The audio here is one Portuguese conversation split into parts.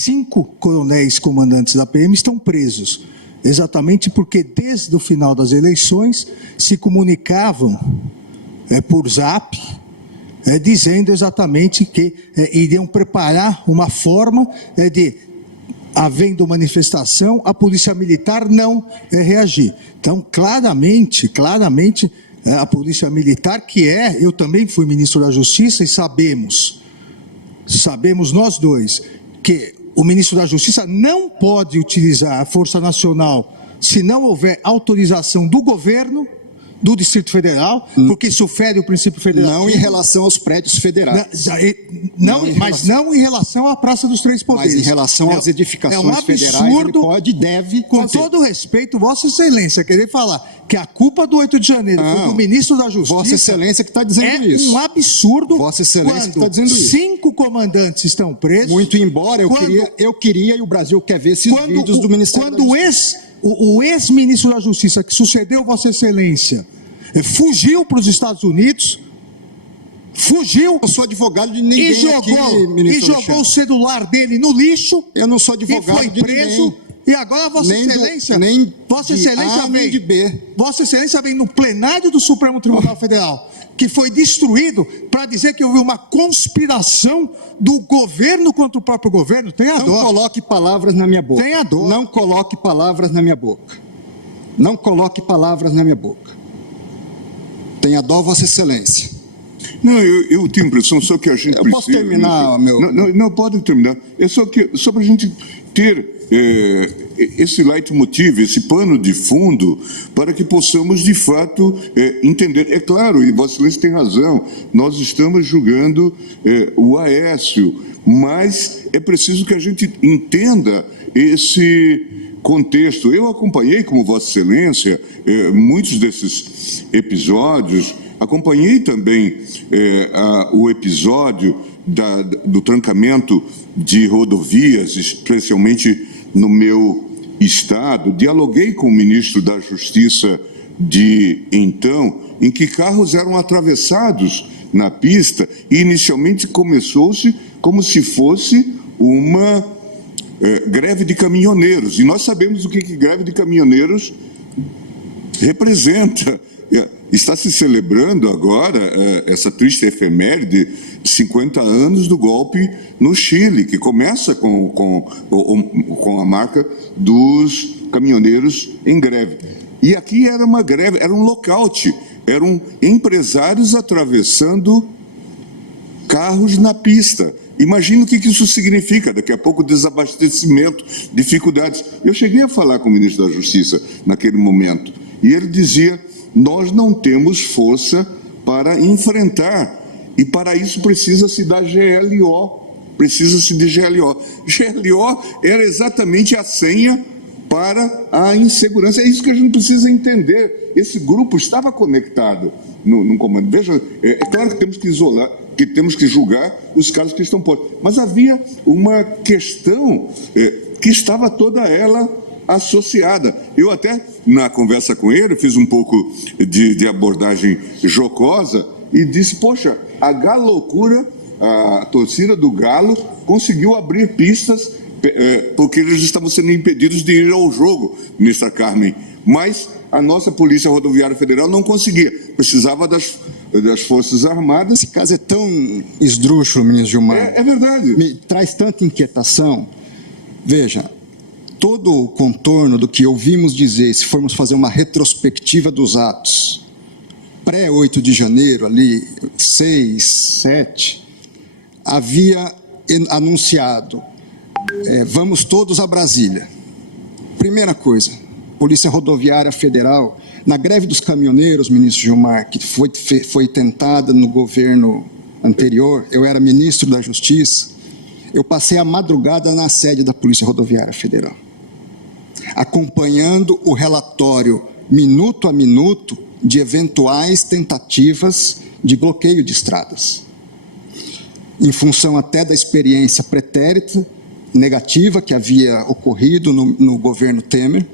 5 coronéis comandantes da PM estão presos, exatamente porque desde o final das eleições se comunicavam por zap, dizendo exatamente que iriam preparar uma forma de, havendo manifestação, a polícia militar não reagir. Então, claramente, a polícia militar, eu também fui ministro da Justiça e sabemos nós dois, que o ministro da Justiça não pode utilizar a Força Nacional se não houver autorização do governo, do Distrito Federal, porque isso fere o princípio federal. Não em relação aos prédios federais. Mas não em relação à Praça dos Três Poderes. Mas em relação às edificações federais, ele pode e deve com fazer. todo respeito, Vossa Excelência, querer falar que a culpa do 8 de janeiro foi do ministro da Justiça... Vossa Excelência que está dizendo isso. É um absurdo. Vossa Excelência que está dizendo isso. 5 comandantes estão presos. Muito embora eu queria e o Brasil quer ver esses vídeos do Ministério da Justiça. O ex-ministro da Justiça, que sucedeu Vossa Excelência, fugiu para os Estados Unidos, Eu sou advogado de ninguém e jogou o celular dele no lixo. Eu não sou advogado de preso. Ninguém. E agora Vossa Excelência, Vossa Excelência vem no plenário do Supremo Tribunal Federal, que foi destruído, para dizer que houve uma conspiração do governo contra o próprio governo. Tenha dó. Não coloque palavras na minha boca. Tenha dó. Não coloque palavras na minha boca. Não coloque palavras na minha boca. Tenha dó, Vossa Excelência. Não, eu tenho a impressão só que a gente precisa... Posso terminar, meu... Não, pode terminar. É só para a gente ter esse leitmotiv, esse pano de fundo, para que possamos, de fato, entender. É claro, e Vossa Excelência tem razão, nós estamos julgando o Aécio, mas é preciso que a gente entenda esse contexto. Eu acompanhei, como Vossa Excelência, muitos desses episódios, acompanhei também o episódio do trancamento de rodovias, especialmente no meu estado. Dialoguei com o ministro da Justiça de então, em que carros eram atravessados na pista e inicialmente começou-se como se fosse uma greve de caminhoneiros. E nós sabemos o que greve de caminhoneiros representa. Está se celebrando agora essa triste efeméride de 50 anos do golpe no Chile, que começa com a marca dos caminhoneiros em greve. E aqui era uma greve, era um lockout, eram empresários atravessando carros na pista. Imagina o que isso significa, daqui a pouco desabastecimento, dificuldades. Eu cheguei a falar com o ministro da Justiça naquele momento, e ele dizia: nós não temos força para enfrentar, e para isso precisa-se da GLO, precisa-se de GLO. GLO era exatamente a senha para a insegurança. É isso que a gente precisa entender. Esse grupo estava conectado no comando. Veja, é claro que temos que isolar, que temos que julgar os casos que estão postos, mas havia uma questão que estava toda ela associada. Eu até, na conversa com ele, fiz um pouco de abordagem jocosa e disse: poxa, a Galocura, a torcida do Galo, conseguiu abrir pistas porque eles estavam sendo impedidos de ir ao jogo, ministra Carmen, mas a nossa Polícia Rodoviária Federal não conseguia, precisava das Forças Armadas. Esse caso é tão esdrúxulo, ministro Gilmar. É verdade. Me traz tanta inquietação. Veja, todo o contorno do que ouvimos dizer, se formos fazer uma retrospectiva dos atos, pré-8 de janeiro, ali, 6, 7, havia anunciado, vamos todos a Brasília. Primeira coisa, Polícia Rodoviária Federal, na greve dos caminhoneiros, ministro Gilmar, que foi tentada no governo anterior, eu era ministro da Justiça, eu passei a madrugada na sede da Polícia Rodoviária Federal, acompanhando o relatório minuto a minuto de eventuais tentativas de bloqueio de estradas, em função até da experiência pretérita, negativa, que havia ocorrido no governo Temer.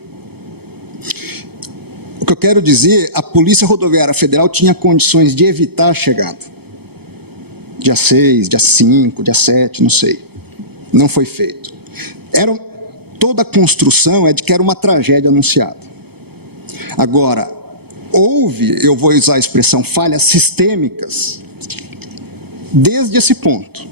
O que eu quero dizer, a Polícia Rodoviária Federal tinha condições de evitar a chegada. Dia 6, dia 5, dia 7, não sei. Não foi feito. Toda a construção é de que era uma tragédia anunciada. Agora, houve, eu vou usar a expressão, falhas sistêmicas desde esse ponto.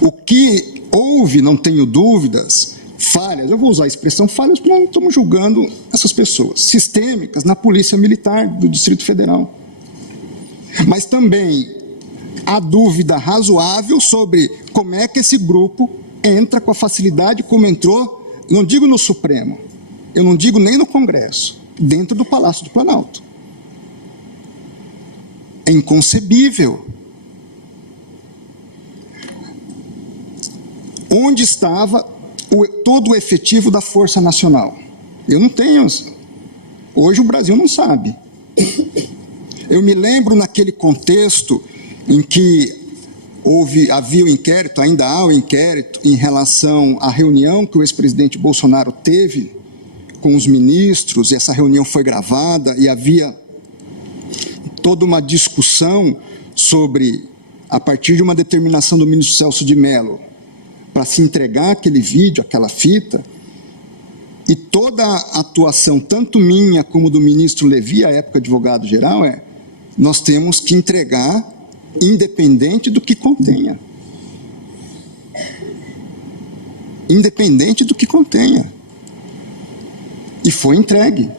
O que houve, não tenho dúvidas, falhas, eu vou usar a expressão falhas porque não estamos julgando essas pessoas, sistêmicas na Polícia Militar do Distrito Federal. Mas também há dúvida razoável sobre como é que esse grupo entra com a facilidade como entrou, não digo no Supremo, eu não digo nem no Congresso, dentro do Palácio do Planalto. É inconcebível. Onde estava todo o efetivo da Força Nacional? Eu não tenho. Hoje o Brasil não sabe. Eu me lembro naquele contexto em que havia o inquérito, ainda há o inquérito, em relação à reunião que o ex-presidente Bolsonaro teve com os ministros, e essa reunião foi gravada, e havia toda uma discussão sobre, a partir de uma determinação do ministro Celso de Mello, para se entregar aquele vídeo, aquela fita, e toda a atuação, tanto minha como do ministro Levi, à época advogado-geral, nós temos que entregar independente do que contenha. Independente do que contenha. E foi entregue.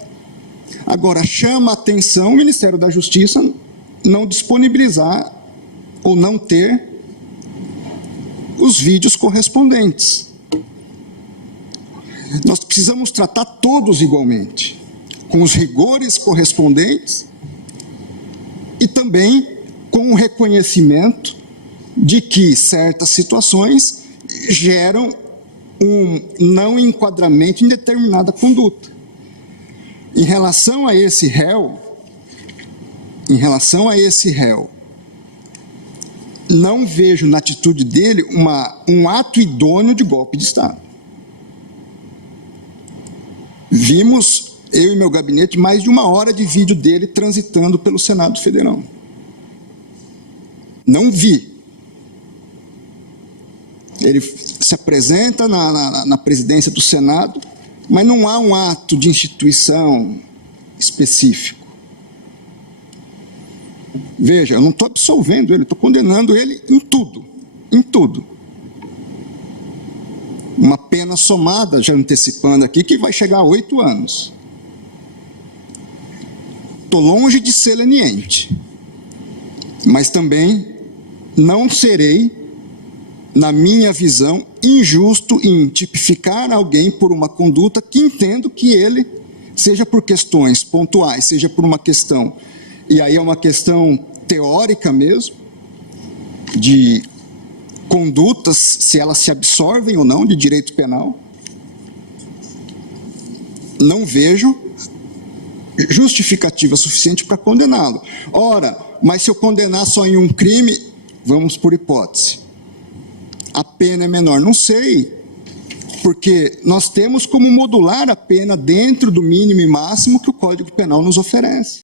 Agora, chama a atenção o Ministério da Justiça não disponibilizar ou não ter os vídeos correspondentes. Nós precisamos tratar todos igualmente, com os rigores correspondentes e também com o reconhecimento de que certas situações geram um não enquadramento em determinada conduta. Em relação a esse réu, não vejo na atitude dele um ato idôneo de golpe de Estado. Vimos, eu e meu gabinete, mais de 1 hora de vídeo dele transitando pelo Senado Federal. Não vi. Ele se apresenta na presidência do Senado, mas não há um ato de instituição específico. Veja, eu não estou absolvendo ele, estou condenando ele em tudo, em tudo. Uma pena somada, já antecipando aqui, que vai chegar a 8 anos. Estou longe de ser leniente, mas também não serei, na minha visão, injusto em tipificar alguém por uma conduta que entendo que ele, seja por questões pontuais, seja por uma questão, e aí é uma questão teórica mesmo, de condutas, se elas se absorvem ou não de direito penal, não vejo justificativa suficiente para condená-lo. Ora, mas se eu condenar só em um crime, vamos por hipótese, a pena é menor. Não sei, porque nós temos como modular a pena dentro do mínimo e máximo que o Código Penal nos oferece.